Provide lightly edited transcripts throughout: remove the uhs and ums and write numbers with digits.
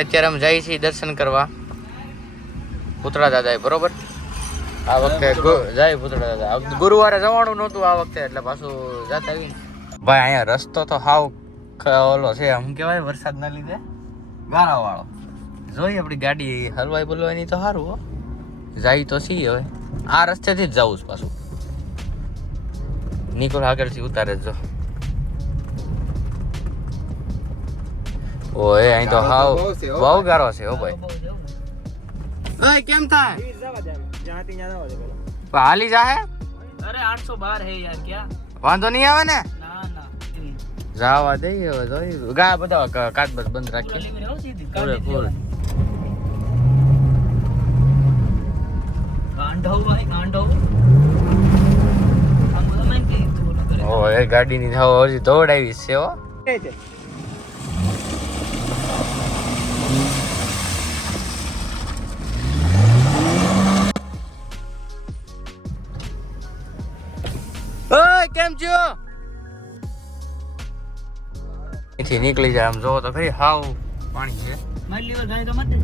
અત્યારે અમે જઈએ છીએ દર્શન કરવા પુતળા દાદા, બરોબર? આ વખતે જાય પુતળા દાદા. ગુરુવારે જવાનું નહોતું આ વખતે, એટલે પાછું જતા આવીને. ભાઈ અહીંયા રસ્તો તો હાવ ઓલો છે, શું કહેવાય, વરસાદના લીધે ગારા વાળો. જોઈએ આપણી ગાડી હલવાઈ બોલવાની તો સારું હો, જાય તો છીએ. હવે આ રસ્તેથી જ જવું છે પાછું. નિકોલ આગળથી ઉતારે જો. ઓય અહીં તો હાવ બહુ ગારો છે હો ભાઈ. ઓય કેમ થાય? હાલી જાહે? અરે 812 હે યાર, ક્યાં વાંધો નહીં આવે ને? ના ના જાવા દઈએ હવે. જોઈ ગા બધા કાચબસ બંધ રાખીએ પૂરે ફૂલ. ગાંડો ભાઈ ગાંડો. ઓય ગાડીની હજી દોડાવી છે હો. ઓય કેમ છો? અહીંથી નીકળી જાય આમ જોવો તો ખરી, હાવ પાણી છે. મારી લીવર ગાય તો મત દે.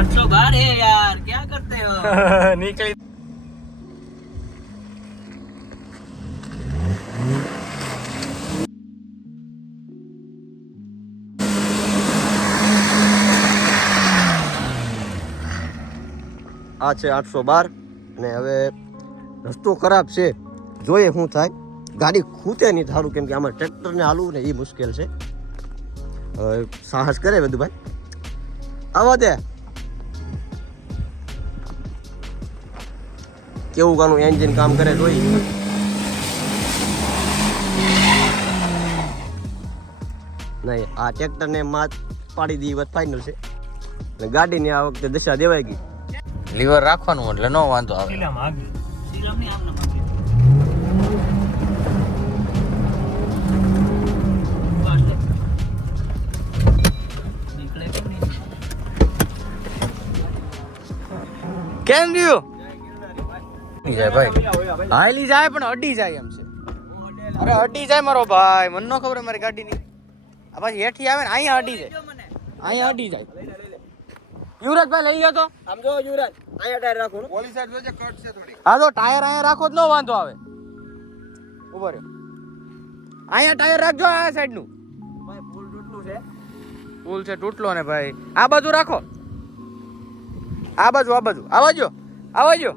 812 है यार, क्या करते हो? નીકળી આ છે 812 અને હવે રસ્તો ખરાબ છે, જોઈએ શું થાય. ગાડી ખૂતે નહીં સારું, કેમ કે આમાં ટ્રેક્ટરને હાલવું ને એ મુશ્કેલ છે. હવે સાહસ કરે બધું ભાઈ, આવા દે. કેવું કાનું એન્જિન કામ કરે જોઈ. નહીં આ ટ્રેક્ટરને માત પાડી દી વાત ફાઇનલ છે. અને ગાડીની આ વખતે દશા દેવાઈ ગઈ. લીવર રાખવાનું એટલે નો વાંધો આવે. सीलम नहीं आपने मांगी. निकले तो नहीं. કેમ રહ્યું? જાય ભાઈ, હાલી જાય પણ અડી જાય એમ છે. અરે અડી જાય મારો ભાઈ, મને ન ખબર મારી ગાડીની. આ પાછી હેઠી આવે ને અહીંયા અડી જાય, અહીંયા અડી જાય. યુવરાજભાઈ લઈ ગયો તો આમ જો યુવરાજ, અહીંયા ટાયર રાખો. પોલીસ સાઈડ જોજે, કટ છે થોડી. હા તો ટાયર અહીંયા રાખો જ ન વાંધો આવે. ઉભો રહ્યો, અહીંયા ટાયર રાખજો આ સાઈડ નું. ભાઈ ફૂલ તૂટલું છે. પુલ છે તૂટલો ને ભાઈ. આ બાજુ રાખો, આ બાજુ આવજો.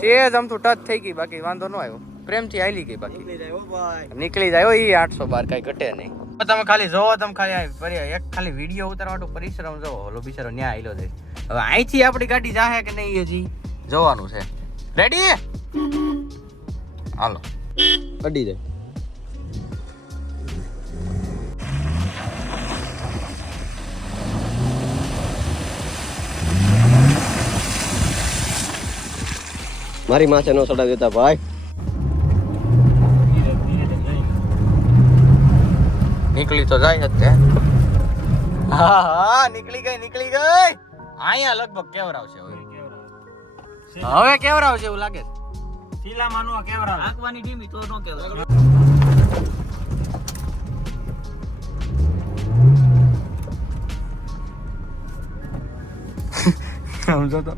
સેજ આમ તો ટચ થઈ ગઈ, બાકી વાંધો ન આવ્યો. પ્રેમથી હાલી ગઈ, બાકી નીકળી જાય. એ 812 કઈ ઘટે નહીં. તમે ખાલી જોવો, તમે ખાલી એક ખાલી વિડીયો ઉતારવા માટે પરિશ્રમ જોવો. ઓલો બિચારો ન્યા આયલો છે. હવે અહીંથી આપણી ગાડી જાહે કે નહીં હજી જોવાનું છે. રેડી? હાલો અડી જાય. મારી માથે નો ચડાવી દેતા ભાઈ. નીકળી તો જાય જ તે. હા નીકળી ગઈ. અહીંયા લગભગ કેવરાવશે હવે કેવરાવશે એવું લાગે છે. सीला मानो केवरा आंकवानी टीम तो नो केवरा. સમજો તો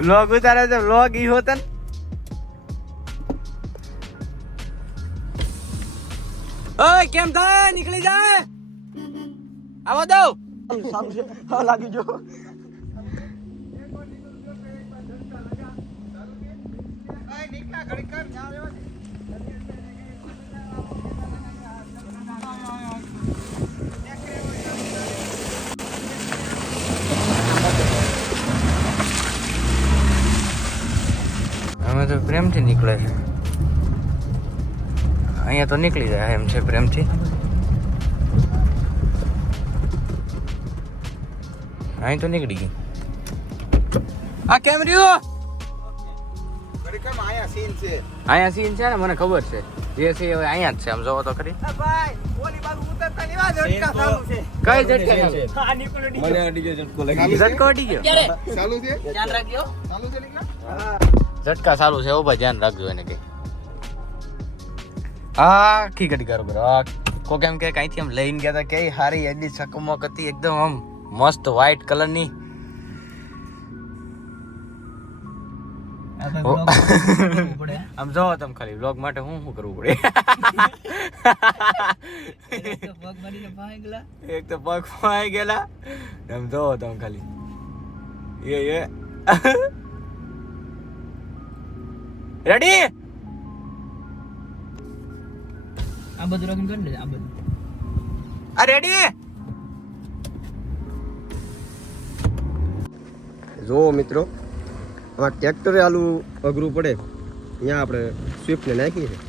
વ્લોગ ઉતારે છે, વ્લોગ ઈ હોત ને. ઓય કેમ થાય? નીકળી જાય. આવો દો. સારું છે, હા લાગી જો. અમે તો પ્રેમથી નીકળે છે. અહીંયા તો નીકળી જાય એમ છે પ્રેમથી. અહીં તો નીકળી ગઈ. આ કેમ રહ્યો? અહીંયા સીન છે ને, મને ખબર છે જે છે હવે અહીંયા જ છે. આમ જોવો તો ખરી. કઈ ઝટકા? મને અડી ગયો ઝટકો લાગી. ઝટકો અડી ગયો. ध्यान रखियो. ઝટકા ચાલુ છે, ઓ ભાઈ ધ્યાન રાખજો એને કઈ. આખી ઘડી કરો કરો કોક એમ કે કઈથી એમ લઈને ગયા હતા, કે હારી એડી ચકમક હતી એકદમ આમ મસ્ત વ્હાઈટ કલર ની. આમ જોવો તમે ખાલી વ્લોગ માટે હું શું કરવું પડે. એક તો પગ ફાઈ ગયેલા, આમ જોવો તમે ખાલી એ રેડી. આ બધું રકમ કરી લે, આ બધું આ રેડી. જો મિત્રો આમાં ટ્રેક્ટરે આલું અઘરું પડે, ત્યાં આપણે સ્વિફ્ટને નાખીએ છીએ.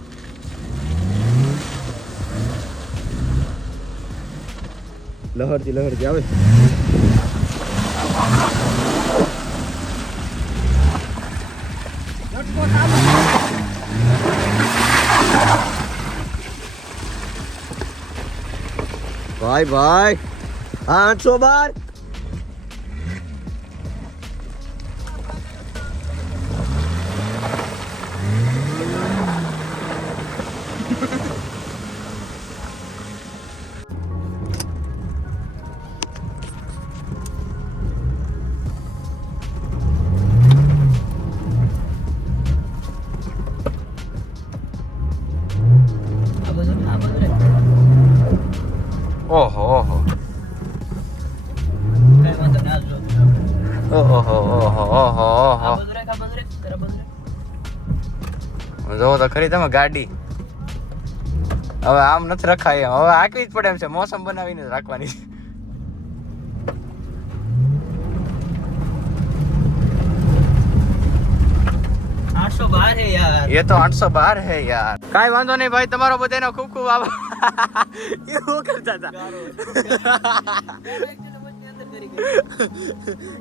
લહરતી આવે. ભાઈ હા 812. ઓહો ઓહો કઈ વાંધો ના જો ઓહો ઓહો ઓહો ઓહો. જોવો તો ખરી તમે ગાડી. હવે આમ નથી રખાય એમ, હવે હાંકવી જ પડે એમ છે, મોસમ બનાવીને જ રાખવાની. ये तो 812 है यार. કાઈ વાંધો નહીં ભાઈ, તમારો બધાનો ખૂબ ખૂબ આભાર. એવું કરતા હતા.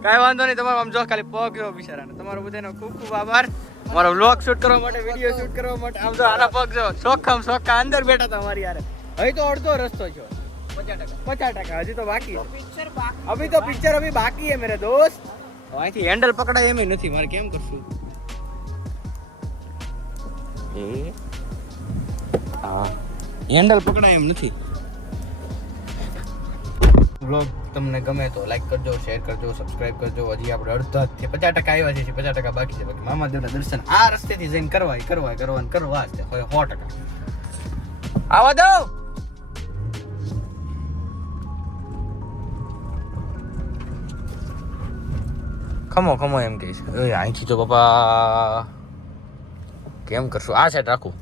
કાઈ વાંધો નહીં, તમારો આમ જો ખાલી પગ જો બિચારાને. તમારો બધાનો ખૂબ ખૂબ આભાર. મારો વ્લોગ શૂટ કરવા માટે, વિડિયો શૂટ કરવા માટે. આમ જો આના પગ જો સોખા અંદર બેઠા હતા મારી યાર. હવે તો અડધો રસ્તો છે, 50%. હજી તો બાકી અભી તો પિક્ચર અભી બાકી હે મેરે દોસ્ત. અહીંથી હેન્ડલ પકડાય એમ નથી, મારે કેમ કરશું? હેન્ડલ પકડાય એમ નથી. વ્લોગ તમને ગમે તો લાઈક કરજો, શેર કરજો, સબસ્ક્રાઇબ કરજો. હજી આપણે અડધા 50% આવ્યા છે, 50% બાકી છે. બાકી મામાદેવના દર્શન આ રસ્તેથી જઈને કરવા જ છે 100%. આવા દો. ખમો એમ કહીશ. અહીંથી તો બાપા કેમ કરશું? આ સાઈડ રાખું.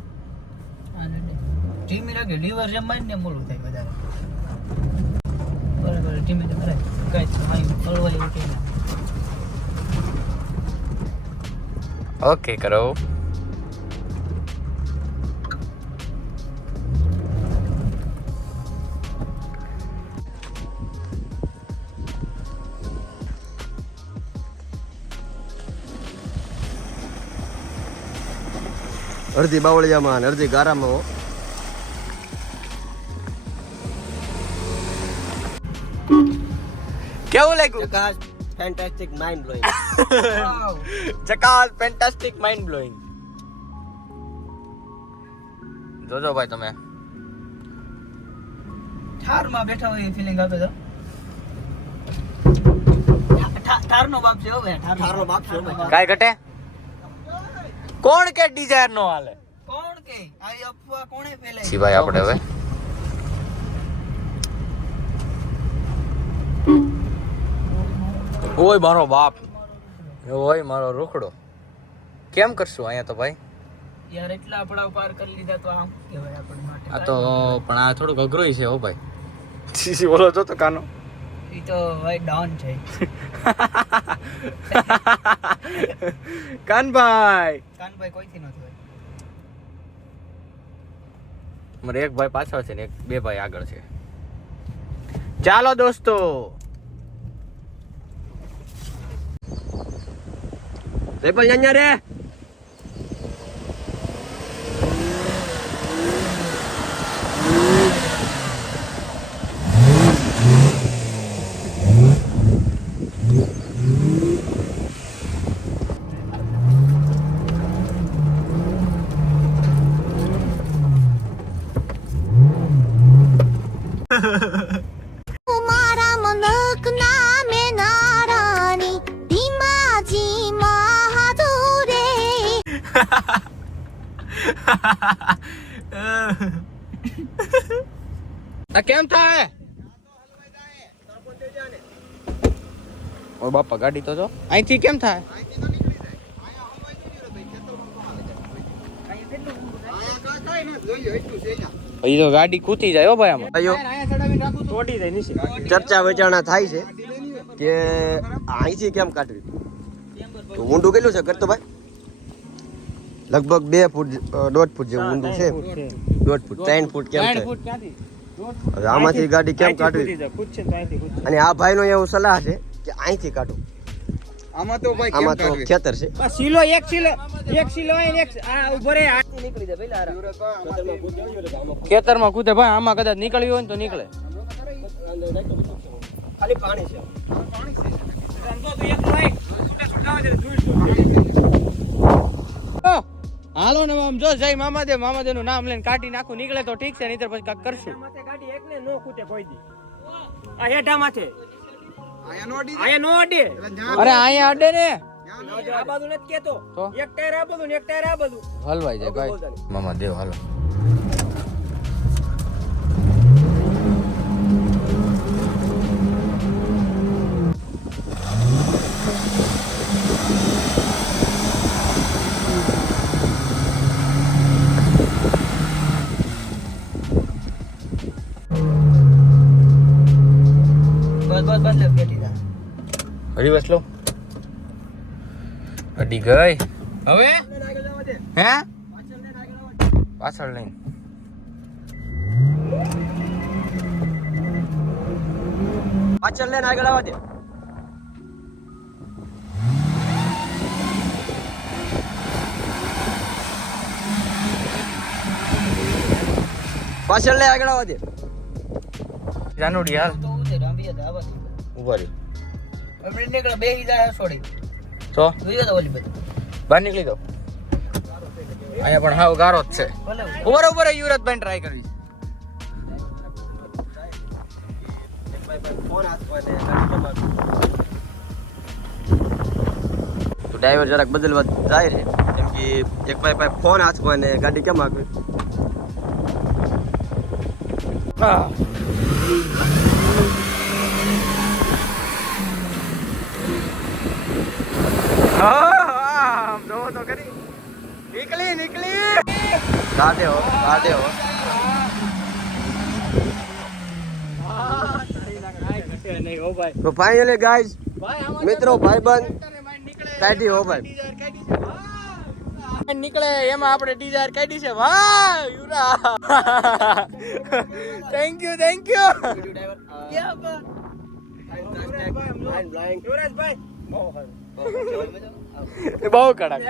ટીમી રાખે લીવર જમાઈ ને મોલું થાય વધારે. બરાબર ટીમી તો કરે કઈ તમારી ફળવાઈ ઉઠે ના. ઓકે કરો. અડધી બાવળિયામાં અને અડધી ગારામાં હો. કેવું લાગ્યું? ચકાસ ફેન્ટાસ્ટિક માઇન્ડ બ્લોઇંગ. ચકાસ ફેન્ટાસ્ટિક માઇન્ડ બ્લોઇંગ. જોજો ભાઈ તમે થારમાં બેઠા હોય એ ફીલિંગ આવે તો. થારનો બાપ છે હવે. થારનો બાપ છે હવે. કાઈ ઘટે? કોણ કે ડિઝાયર નો હાલે? કોણ કે આ અફવા કોણે ફેલાઈ? છી ભાઈ આપણે હવે ઓય મારો બાપ, ઓય મારો રોકડો. કેમ કરશું અહીંયા તો ભાઈ? યાર એટલા આપડા પાર કરી લીધા તો આમ કહેવાય આપણ માટે. આ તો પણ આ થોડુંક અઘરું છે હો ભાઈ. સીસી બોલો જો તો કાનો. ઈ તો ભાઈ ડાઉન છે. કાનભાઈ કોઈથી નથી હોય. મારે એક ભાઈ પાછળ છે ને એક બે ભાઈ આગળ છે. ચાલો દોસ્તો, રેપલ અહીંયા રે. આ કેમ થાય? ઓ બાપા ગાડી તો જો અહીંથી કેમ થાય? અહીં તો ગાડી કૂતી જાય હો ભાઈ આમાં. તોડી જાય નીચે. ચર્ચા વિચારણા થાય છે કે અહીંથી કેમ કાઢવી. તો ઊંડું કેટલું છે કરતો ભાઈ? લગભગ 2 ફૂટ 1.5 ફૂટ જેવું ઊંડું છે. 1.5 ફૂટ 3 ફૂટ કેમ છે? હવે આમાંથી ગાડી કેમ કાઢવી? અને આ ભાઈનો એવું સલાહ છે કે અહીંથી કાઢો. આમાં તો ભાઈ આમાં તો ખેતર છે. બસ સિલો એક સિલો આઈને એક આ ઉભો રે હાથથી નીકળી જાય પેલા ખેતરમાં કૂદે ભાઈ, આમાં કદાચ નીકળ્યું હોય ને તો નીકળે. ખાલી પાણી છે. હાલો ને આમ જો જય મામાદેવ નું નામ લઈને કાઢી નાખું, નીકળે તો ઠીક છે, નહીતર પછી કાંઈક કરશું. ગાડી એકને નો ખૂટે કોઈ દી. આ હેઠા માથે આયા નો અડી આયા નો અડે. અરે અહીંયા અડે ને આ બાજુ નથી કેતો. તો? એક ટાયર આ બાજુ ને એક ટાયર આ બાજુ. હલવાઈ જાય ભાઈ. મામાદેવ હાલો. હરી બસ લો. અડી ગઈ હવે. હે પાછળ લઈને પાછળ લઈને આગળ આવવા દે. પાછળ લઈને આગળ આવવા દે. જાનુડી હાલ ઉભા રહી તો બહાર નીકળી દો. અહીંયા પણ હાવ ગારો જ છે. ઉપર યુવરાજભાઈ ટ્રાય કરવી છે. તો ડ્રાઈવર જરાક બદલવા જાય છે કેમ કે એક ભાઈ ફોન હાથમાં ને ગાડી કેમ આગળ. જોવો તો કરી. નીકળી કાઢે હો. તો ફાઇનલી ગાઈઝ મિત્રો ભાઈબંધ કાઢી હો ભાઈ. નીકળે એમાં આપણે ડિઝાયર કાઢી છે. વાહ યુરા, થેન્ક યુ બહુ કડક.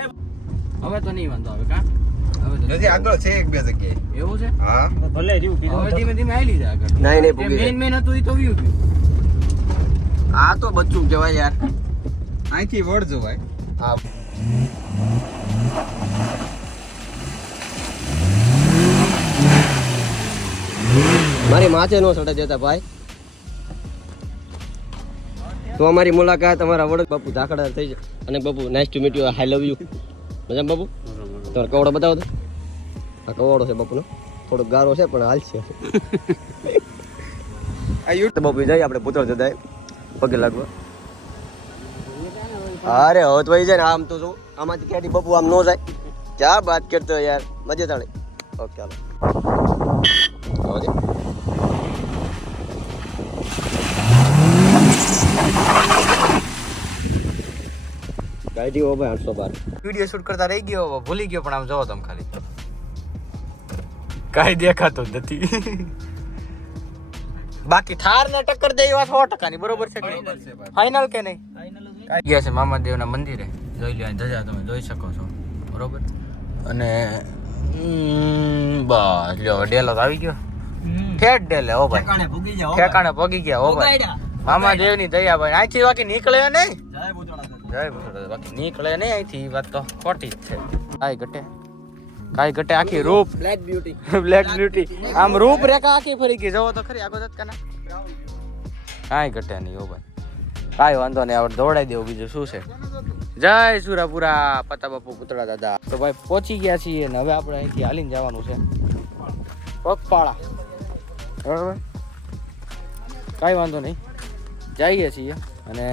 હવે તો નહીં વાંધો આવે કા. હવે તો નથી આગળ છે એક બે જગ્યાએ. એવું છે. હા ભલે રહ્યું કીધું. હવે ધીમે ધીમે આલી જાય આગળ. નહીં ભૂગી જાય. મેન હતું એ તો વ્યૂ થયું. આ તો બચ્ચું કહેવાય યાર. અહીંથી વળજો ભાઈ. આ મારી માથે નો ચડે દેતા ભાઈ. તો અમારી મુલાકાત અમારા વડોદ બાપુ ધાકડા થઈ છે. અને બાપુ nice to meet you, I love you. મજામાં બાપુ? તમારો કવડો બતાવો તો. આ કવડો છે બાપુનો, થોડોક ગારો છે પણ હાલ છે. તો બાપુ જઈએ આપણે પુત્ર જદાય પગે લાગવા. અરે હવે તો જાય ને આમ તો જો આમાંથી ક્યાંથી બાપુ આમ નો જાય. ક્યાં વાત કરતો યાર, મજે તાણે. ઓકે હાલો. ગાડી હો ભાઈ 812. વિડિયો શૂટ કરતા રહી ગયો, ભૂલી ગયો, પણ આમ જોવો તમે ખાલી કાઈ દેખાતું જ નથી. બાકી થાર ને ટક્કર દે એવા 100% ની બરોબર છે. ફાઇનલ કે નહીં? ગયા છે મામાદેવના મંદિરે. જોઈ લ્યો ધજા તમે જોઈ શકો છો બરોબર. અને બસ લ્યો ડેલો તો આવી ગયો. ઠેઠ ડેલે હો ભાઈ, ઠેકાણે પગી ગયા હો ભાઈ. મામાદેવની દયા ભાઈ. અહીંથી બાકી નીકળે નહીં. જય ભૂતળા. બાકી નીકળે નહીં અહીંથી. વાત તો ખોટી જ છે. કાઈ ઘટે આખી રૂપ બ્લેક બ્યુટી આમ રૂપ રેખા આખી ફરી ગઈ. જવો તો ખરી આગો જતકાના. કાઈ ઘટે નહીં હો ભાઈ. કાઈ વાંધો નહીં, આપણે દોડાઈ દેવું, બીજું શું છે. જય સુરાપુરા પતા બાપુ પુતળા દાદા. તો ભાઈ પહોંચી ગયા છીએ અને હવે આપણે અહીંથી હાલીને જવાનું છે પગપાળા. બરાબર, કાંઈ વાંધો નહીં, જઈએ છીએ. અને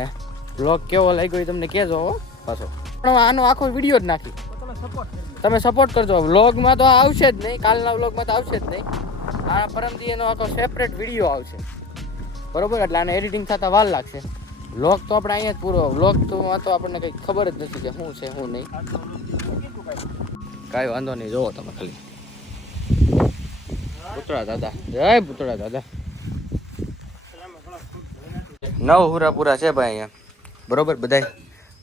બ્લોગ કેવો લાગ્યો એ તમને કહેજો હો પાછો. પણ આનો આખો વિડીયો જ નાખી તમે સપોર્ટ કરજો. વ્લોગમાં તો આવશે જ નહીં, કાલના વ્લોગમાં તો આવશે જ નહીં. આ પરમદી એનો આખો સેપરેટ વિડીયો આવશે, બરોબર. એટલે આને એડિટિંગ થતા વાર લાગશે. વ્લોગ તો આપણે અહીંયા જ પૂરો. વ્લોગ તો આપણને કંઈ ખબર જ નથી કે શું છે શું નહીં. કાંઈ વાંધો નહીં, જોવો તમે ખાલી પુતળા દાદા. જય પુતળા દાદા. નવ હુરાપુરા છે ભાઈ અહીંયા, બરોબર. બધાય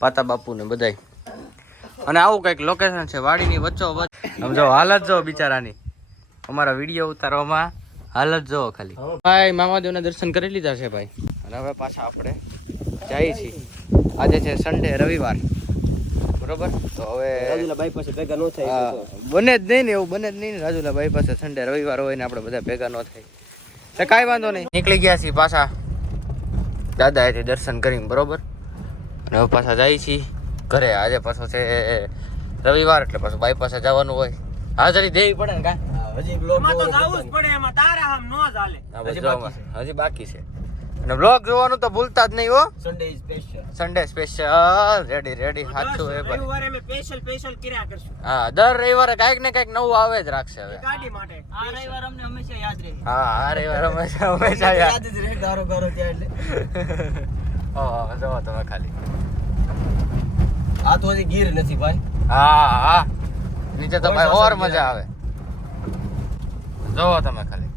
પાતા બાપુ ને બધાય. અને આવું કંઈક લોકેશન છે વાડીની વચ્ચો વચ્ચ. આમ જો હાલત જો બિચારાની, અમારા વિડીયો ઉતારવામાં હાલત જો ખાલી. ભાઈ મામાદેવના દર્શન કરી લીધા છે ભાઈ. અને હવે પાછા આપણે જઈએ છીએ. આજે છે સન્ડે, રવિવાર, બરોબર. તો હવે રાજુલાભાઈ પાસે ભેગા ન થાય બને જ નહીં ને, એવું બને જ નહીં ને. રાજુલાભાઈ પાસે સન્ડે રવિવાર હોય ને આપણે બધા ભેગા ન થાય. તો કાંઈ વાંધો નહીં, નીકળી ગયા છીએ પાછા દાદા એથી દર્શન કરીને, બરોબર. અને હવે પાછા જઈએ છીએ ઘરે. આજે પાછો છે રવિવાર એટલે પાછું બાઈ પાસે જવાનું હોય. હાજરી દેવી પડે ને. કા હજી બ્લોગ એમાં તો જાવું જ પડે, એમાં તારા આમ નો ચાલે. હજી બાકી છે. અને બ્લોગ જોવાનું તો ભૂલતા જ નહીં હો. Sunday special, Sunday special. Ready સાચું એ ભાઈ. રવિવારે અમે સ્પેશિયલ કર્યા કરશું હા, દર રવિવારે કાંઈક ને કાંઈક નવું આવે જ રાખશે હવે. ગાડી માટે. આ રવિવાર અમને હંમેશા યાદ રહે. હા, આ રવિવાર હંમેશા યાદ. જ રહે ગારો ગારો ત્યાં એટલે. ઓહ, જોવો તમે ખાલી. આ તો હજી ગીર નથી ભાઈ. હા, નીચે તો ભાઈ ઓર મજા આવે. જોવો તમે ખાલી.